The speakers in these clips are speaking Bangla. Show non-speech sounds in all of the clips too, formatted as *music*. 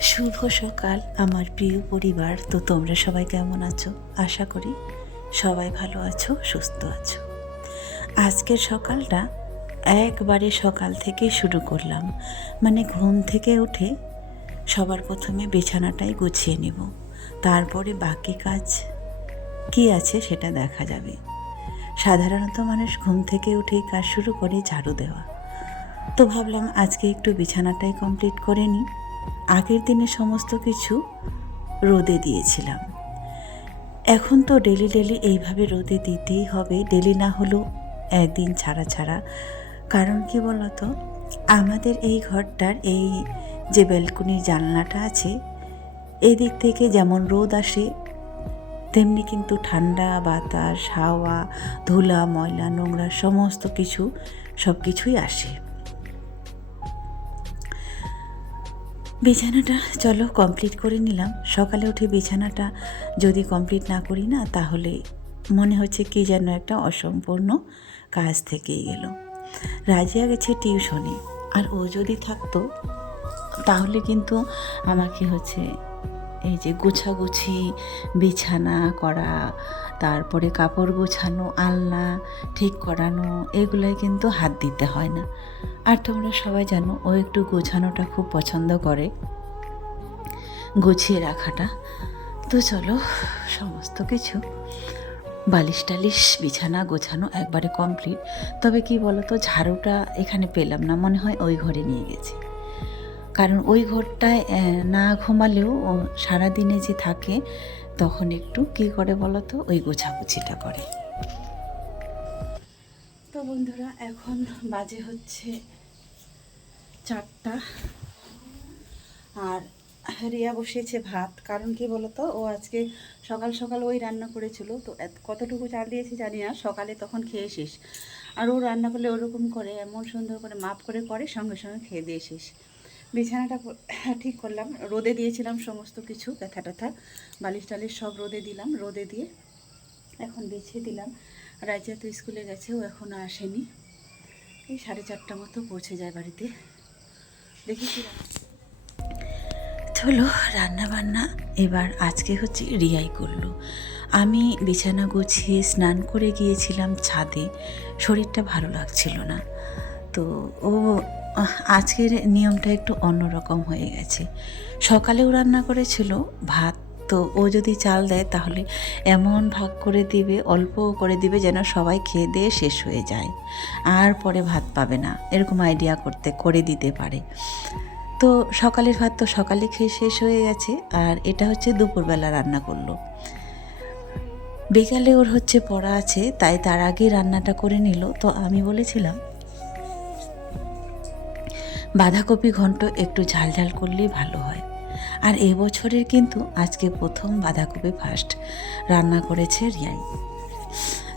শুভ সকাল, আমার প্রিয় পরিবার। তো তোমরা সবাই কেমন আছো? আশা করি সবাই ভালো আছো, সুস্থ আছো। আজকের সকালটা একবারে সকাল থেকে শুরু করলাম। মানে ঘুম থেকে উঠে সবার প্রথমে বিছানাটাই গুছিয়ে নেব। তারপরে বাকি কাজ কি আছে সেটা দেখা যাবে। সাধারণত মানুষ ঘুম থেকে উঠেই কাজ শুরু করে ঝাড়ু দেওয়া। তো ভাবলাম আজকে একটু বিছানাটাই কমপ্লিট করে নিই। আগের দিনে সমস্ত কিছু রোদে দিয়েছিলাম। এখন তো ডেলি ডেলি এইভাবে রোদে দিতেই হবে। ডেলি না হলেও একদিন ছাড়া ছাড়া। কারণ কি বলতো? আমাদের এই ঘরটার এই যে ব্যালকনির জানলাটা আছে, এদিক থেকে যেমন রোদ আসে, তেমনি কিন্তু ঠান্ডা, বাতাস, হাওয়া, ধুলা, ময়লা, নোংরা, সমস্ত কিছু সব কিছুই আসে। বিছানাটা, চলো কমপ্লিট করে নিলাম। সকালে উঠে বিছানাটা যদি কমপ্লিট না করি না, তাহলে মনে হচ্ছে কি যেন একটা অসম্পূর্ণ কাজ থেকেই গেল। রাজিয়া গেছে টিউশনে। আর ও যদি থাকতো, তাহলে কিন্তু আমাকে হচ্ছে এই যে গুছাগুছি, বিছানা করা, তারপরে কাপড় গোছানো, আলনা, ঠিক করানো এগুলোয় কিন্তু হাত দিতে হয় না। আর তোমরা সবাই জানো, ও একটু গোছানোটা খুব পছন্দ করে। গুছিয়ে রাখাটা। তো চলো, সমস্ত কিছু। বালিশ টালিশ, বিছানা গোছানো একবারে কমপ্লিট তবে কি বলো তো ঝাড়ুটা এখানে পেলাম না, মনে হয় ওই ঘরে নিয়ে গেছি। কারণ ওই ঘরটায় না ঘুমালেও সারাদিনে যে থাকে, তখন একটু কি করে বলো তো ওই গোছাগুছিটা করে। তো বন্ধুরা, এখন বাজে হচ্ছে চারটা। আর রিয়া বসিয়েছে ভাত। কারণ কি বলতো? ও আজকে সকাল সকাল ওই রান্না করেছিল। তো কতটুকু চাল দিয়েছে জানি না। সকালে তখন খেয়ে শেষ। আর ও রান্না করলে ওরকম করে এমন সুন্দর করে মাপ করে করে সঙ্গে সঙ্গে খেয়ে দিয়ে শেষ। বিছানাটা *coughs* ঠিক করলাম। রোদে দিয়েছিলাম সমস্ত কিছু, ব্যথা ট্যাথা। বালিশ টালিশ সব রোদে দিলাম, রোদে দিয়ে এখন বেছে দিলাম। রাজা তো স্কুলে গেছে, ও এখনও আসেনি। এই সাড়ে চারটা মতো পৌঁছে যায় বাড়িতে। দেখি চলো রান্না বান্না এবার আজকে হচ্ছে রিয়াই করল। আমি বিছানা গুছিয়ে স্নান করে গিয়েছিলাম ছাদে। শরীরটা ভালো লাগছিল না। তো ও আজকের নিয়মটা একটু অন্যরকম হয়ে গেছে। সকালেও রান্না করেছিল ভাত, তো ও যদি চাল দেয় তাহলে এমন ভাগ করে দিবে অল্প করে দিবে যেন সবাই খেয়ে দিয়ে শেষ হয়ে যায়। আর পরে ভাত পাবে না, এরকম আইডিয়া করতে, করে দিতে পারে। তো সকালের ভাত তো সকালে খেয়ে শেষ হয়ে গেছে, আর এটা হচ্ছে দুপুরবেলা রান্না করল। বিকালে ওর হচ্ছে পড়া আছে, তাই তার আগে রান্নাটা করে নিল। তো আমি বলেছিলাম বাঁধাকপি ঘন্ট একটু ঝাল ঝাল করলেই ভালো হয়। আর এবছরের কিন্তু আজকে প্রথম বাঁধাকপি ফার্স্ট রান্না করেছে রিয়াই।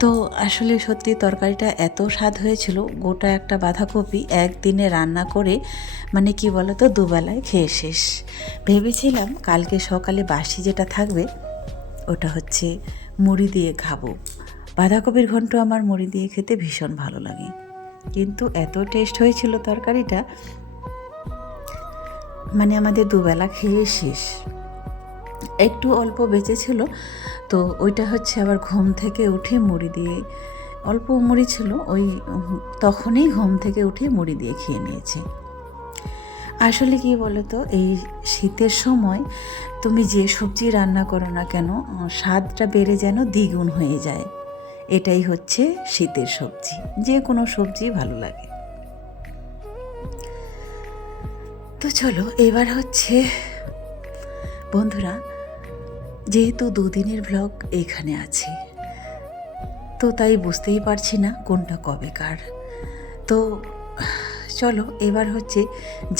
তো আসলে সত্যি তরকারিটা এত স্বাদ হয়েছিল, গোটা একটা বাঁধাকপি একদিনে রান্না করে মানে কি বলো তো দুবেলায় খেয়ে শেষ। ভেবেছিলাম কালকে সকালে বাসি যেটা থাকবে, ওটা হচ্ছে মুড়ি দিয়ে খাব। বাঁধাকপির ঘন্ট আমার মুড়ি দিয়ে খেতে ভীষণ ভালো লাগে। কিন্তু এত টেস্ট হয়েছিল তরকারিটা মানে আমাদের দুবেলা খেয়ে শেষ। একটু অল্প বেঁচেছিল তো ওইটা হচ্ছে আবার ঘুম থেকে উঠে মুড়ি দিয়ে, অল্প মুড়ি ছিল, ওই তখনই ঘুম থেকে উঠে মুড়ি দিয়ে খেয়ে নিয়েছে। আসলে কি বলো তো এই শীতের সময় তুমি যে সবজি রান্না করো না কেন স্বাদটা বেড়ে যেন দ্বিগুণ হয়ে যায়। এটাই হচ্ছে শীতের সবজি, যে কোনো সবজি ভালো লাগে। তো চলো, এবার হচ্ছে, বন্ধুরা, যেহেতু দুদিনের ব্লগ এখানে আছে, তো তাই বুঝতেই পারছি না কোনটা কবেকার তো চলো, এবার হচ্ছে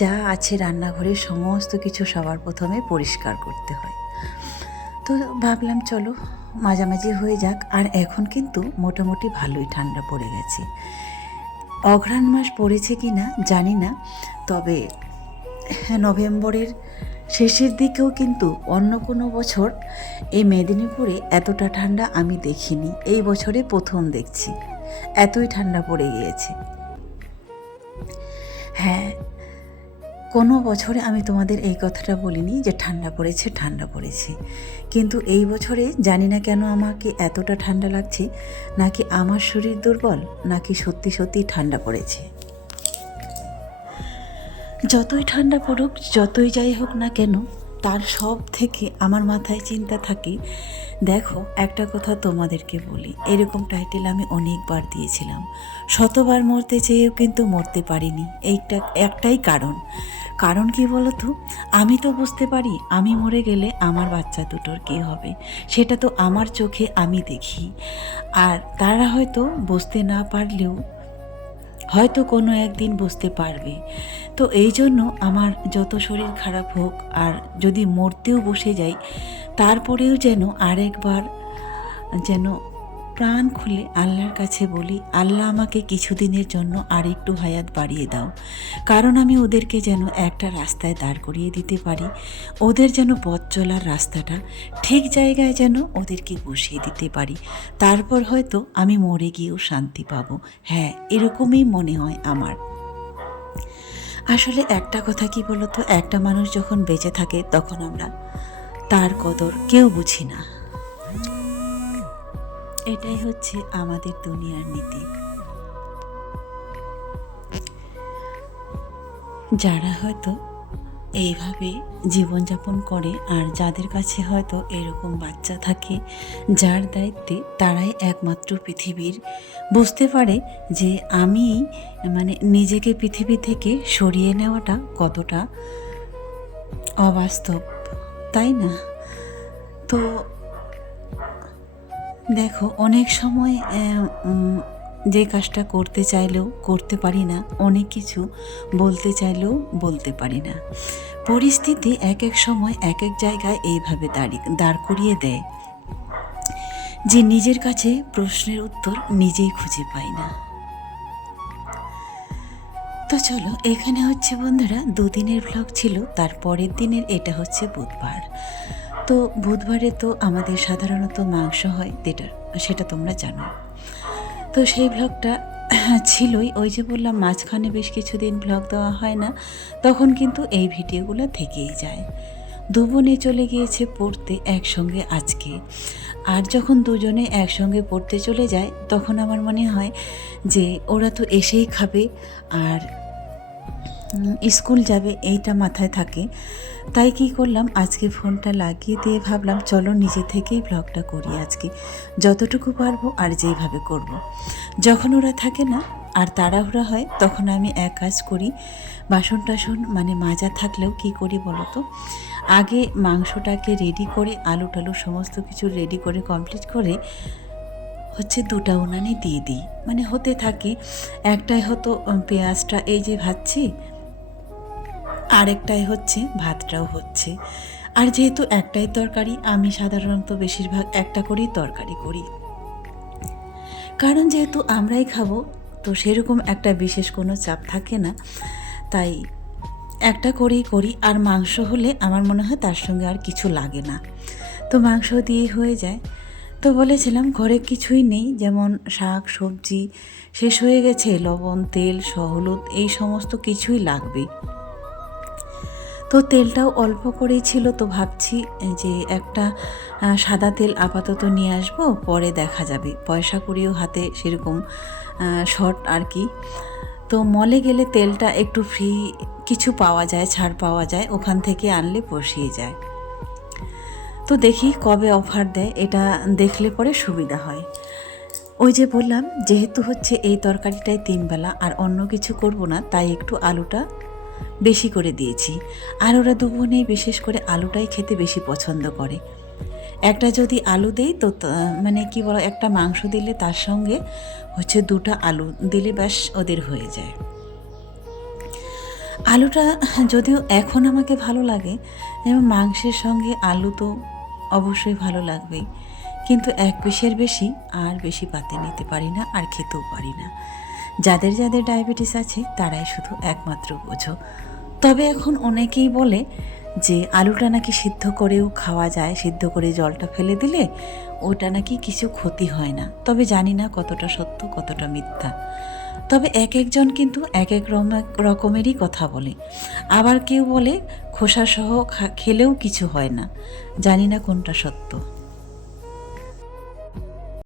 যা আছে রান্নাঘরে, সমস্ত কিছু সবার প্রথমে পরিষ্কার করতে হয়। তো ভাবলাম চলো, মাঝামাঝি হয়ে যাক, আর এখন কিন্তু মোটামুটি ভালোই ঠান্ডা পড়ে গেছে। অঘ্রাণ মাস পড়েছে কি না জানি না, তবে নভেম্বরের শেষের দিকেও কিন্তু অন্য কোনো বছর এই মেদিনীপুরে এতটা ঠান্ডা আমি দেখিনি। এই বছরে প্রথম দেখছি। এতই ঠান্ডা পড়ে গিয়েছে। হ্যাঁ কোনো বছরে আমি তোমাদের এই কথাটা বলিনি যে ঠান্ডা পড়েছে ঠান্ডা পড়েছে। কিন্তু এই বছরে জানি না কেন আমাকে এতটা ঠান্ডা লাগছে, নাকি আমার শরীর দুর্বল, নাকি সত্যি সত্যি ঠান্ডা পড়েছে। যতই ঠান্ডা পড়ুক, যতই যাই হোক না কেন, তার সব থেকে আমার মাথায় চিন্তা থাকে, দেখো, একটা কথা তোমাদেরকে বলি, এরকম টাইটেল আমি অনেকবার দিয়েছিলাম। শতবার মরতে চেয়েও কিন্তু মরতে পারিনি, এইটা একটাই কারণ। কারণ কি বলো তো আমি তো বুঝতে পারি, আমি মরে গেলে আমার বাচ্চা দুটোর কী হবে, সেটা তো আমার চোখে আমি দেখি। আর তারা হয়তো বুঝতে না পারলেও হয়তো কোনো একদিন বুঝতে পারবে। তো এই জন্য আমার যত শরীর খারাপ হোক আর যদি মরতেও বসে যাই, তারপরেও যেন আরেকবার যেন প্রাণ খুলে আল্লাহর কাছে বলি, আল্লাহ আমাকে কিছুদিনের জন্য আর একটু হায়াত বাড়িয়ে দাও। কারণ আমি ওদেরকে যেন একটা রাস্তায় দাঁড় করিয়ে দিতে পারি। ওদের যেন পথ চলার রাস্তাটা ঠিক জায়গায় যেন ওদেরকে বসিয়ে দিতে পারি। তারপর হয়তো আমি মরে গিয়েও শান্তি পাবো। হ্যাঁ এরকমই মনে হয় আমার। আসলে একটা কথা কি বলতো? একটা মানুষ যখন বেঁচে থাকে তখন আমরা তার কদর কেউ বুঝি না। এটাই হচ্ছে আমাদের দুনিয়ার নীতি। যারা হয়তো এইভাবে জীবনযাপন করে আর যাদের কাছে হয়তো এরকম বাচ্চা থাকে, যার দায়িত্বে তারাই একমাত্র পৃথিবীর, বুঝতে পারে যে আমি মানে নিজেকে পৃথিবী থেকে সরিয়ে নেওয়াটা কতটা অবাস্তব, তাই না? তো দেখো, অনেক সময় যে কাজটা করতে চাইলেও করতে পারি না, অনেক কিছু বলতে চাইলেও বলতে পারি না। পরিস্থিতি এক এক সময় এক এক জায়গায় এইভাবে দাঁড়িয়ে দাঁড় করিয়ে দেয় যে নিজের কাছে প্রশ্নের উত্তর নিজেই খুঁজে পাই না। তো চলো, এখানে হচ্ছে বন্ধুরা, দুদিনের ভ্লগ ছিল তার পরের দিনের এটা হচ্ছে বুধবার। তো বুধবারে তো আমাদের সাধারণত মাংস হয়, যেটা, সেটা তোমরা জানো। তো সেই ব্লগটা ছিলই, ওই যে বললাম, মাঝখানে বেশ কিছুদিন ব্লগ দেওয়া হয় না, তখন কিন্তু এই ভিডিওগুলো থেকেই যায়। দু বোনে চলে গিয়েছে পড়তে একসঙ্গে আজকে। আর যখন দুজনে একসঙ্গে পড়তে চলে যায়, তখন আমার মনে হয় যে ওরা তো এসেই খাবে, আর স্কুল যাবে, এইটা মাথায় থাকে। তাই কি করলাম, আজকে ফোনটা লাগিয়ে দিয়ে ভাবলাম, চলো নিজে থেকেই ব্লগটা করি আজকে। যতটুকু পারব আর যেইভাবে করব। যখন ওরা থাকে না, আর তাড়াহুড়া হয়, তখন আমি এক কাজ করি। বাসন টাসন মানে মাজা থাকলেও কি করি বলো তো? আগে মাংসটাকে রেডি করে, আলু টালু সমস্ত কিছু রেডি করে কমপ্লিট করে, হচ্ছে দুটা উনানে দিয়ে দিই। মানে হতে থাকে, একটাই হতো পেঁয়াজটা, এই যে ভাজছি আরেকটাই হচ্ছে, ভাতটাও হচ্ছে। আর যেহেতু একটাই তরকারি, আমি সাধারণত বেশিরভাগ একটা করেই তরকারি করি। কারণ যেহেতু আমরাই খাব, তো সেরকম একটা বিশেষ কোনো চাপ থাকে না। তাই একটা করেই করি, আর মাংস হলে আমার মনে হয় তার সঙ্গে আর কিছু লাগে না। তো মাংস দিয়ে হয়ে যায়। তো বলেছিলাম, ঘরে কিছুই নেই, যেমন শাক, সবজি, শেষ হয়ে গেছে, লবণ, তেল সহলুদ এই সমস্ত কিছুই লাগবে তো তেলটাও অল্প করেই ছিল তো ভাবছি যে একটা সাদা তেল আপাতত নিয়ে আসব, পরে দেখা যাবে। পয়সা করিও হাতে সেরকম শর্ট আর কি। তো মলে গেলে তেলটা একটু ফ্রি, কিছু পাওয়া যায়, ছাড় পাওয়া যায়, ওখান থেকে আনলে বসিয়ে যায়। তো দেখি কবে অফার দেয়, এটা দেখলে পরে সুবিধা হয়। ওই যে বললাম, যেহেতু হচ্ছে এই তরকারিটাই তিনবেলা, আর অন্য কিছু করব না, তাই একটু আলুটা বেশি করে দিয়েছি। আর ওরা দুবোনেই বিশেষ করে আলুটাই খেতে বেশি পছন্দ করে। একটা যদি আলু দেই তো মানে কি বলো, একটা মাংস দিলে তার সঙ্গে হচ্ছে দুটা আলু দিলে ব্যাস ওদের হয়ে যায়। আলুটা যদিও এখন আমাকে ভালো লাগে যেমন মাংসের সঙ্গে আলু তো অবশ্যই ভালো লাগবেই। কিন্তু এক পিসের বেশি আর বেশি পাতে নিতে পারি না আর খেতেও পারি না। যাদের যাদের ডায়াবেটিস আছে, তারাই শুধু একমাত্র বোঝো। তবে এখন অনেকেই বলে যে, আলুটা নাকি সিদ্ধ করেও খাওয়া যায়, সিদ্ধ করে জলটা ফেলে দিলে ওটা নাকি কিছু ক্ষতি হয় না। তবে জানি না কতটা সত্য, কতটা মিথ্যা। তবে এক একজন কিন্তু এক এক রকমেরই কথা বলে। আবার কেউ বলে খোসাসহ খেলেও কিছু হয় না। জানি না কোনটা সত্য।